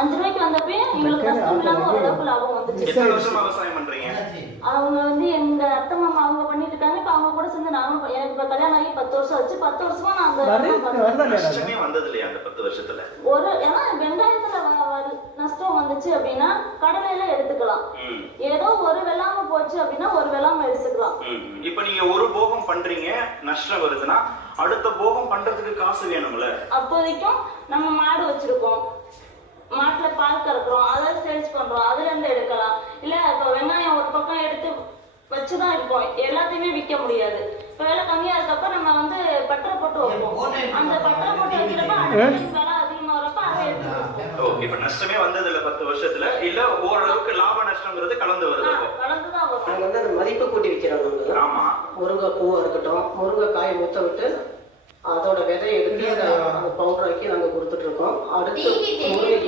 5 ரூபாய்க்கு வந்தப்பயும் எங்களுக்கு கஷ்டம் இல்லாம ஓரளவுக்கு லாபம் வந்துச்சு. எத்தனை வருஷமா விவசாயம் பண்றீங்க? அவங்க வந்து எங்க அத்தை மாமா அவங்க பண்ணிட்டு இருக்காங்க. இப்ப அவங்க கூட சேர்ந்து நானும் எனக்கு இப்ப கல்யாணம் ஆகி 10 வருஷம் ஆச்சு. 10 வருஷமா நான் அந்த நஷ்டமே வந்தது இல்லையா அந்த 10 வருஷத்துல? ஏன்னா வெங்காயத்துல நஷ்டம் வந்துச்சு அப்படின்னா கடலையில எடுத்துக்கலாம். ஏதோ ஒரு வெள்ளாம போச்சு அப்படின்னா ஒரு வெள்ளாம எடுத்துக்கலாம். இப்ப நீங்க ஒரு போகம் பண்றீங்க, நஷ்டம் வருதுன்னா அடுத்த போகம் பண்றதுக்கு காசு வேணும்ல? அப்போதைக்கும் நம்ம மாடு வச்சிருக்கோம், மாட்டுல பால் கறக்குறோம், அதை சேல்ஸ் பண்றோம், அதுல இருந்து எடுக்கலாம். இல்ல இப்ப வெங்காயம் ஒரு பக்கம் எடுத்து வச்சுதான் இருப்போம், எல்லாத்தையுமே விற்க முடியாது. இப்ப விலை கம்மியா இருக்கப்ப நம்ம வந்து பட்டரை போட்டு வைப்போம். அந்த பட்டரை போட்டு வைக்கிறப்ப விலை அதிகமா வரப்ப அதை எடுத்துக்கோம். இப்ப நஷ்டமே வந்தது இல்ல 10 வருஷத்துல, இல்ல ஓரளவுக்கு லாப நஷ்டம்ங்கிறது கலந்து வருது? கலந்துதான் வரும். நாங்க வந்து அந்த மதிப்பு கூட்டி விற்கிறோம். ஆமா, முருங்கை பூவா இருக்கட்டும், முருங்கை காயை முத்த விட்டு அதோட விதையை எடுத்து அந்த பவுடர் ஆக்கி நாங்க கொடுத்துட்டு இருக்கோம். அடுத்து முருங்கை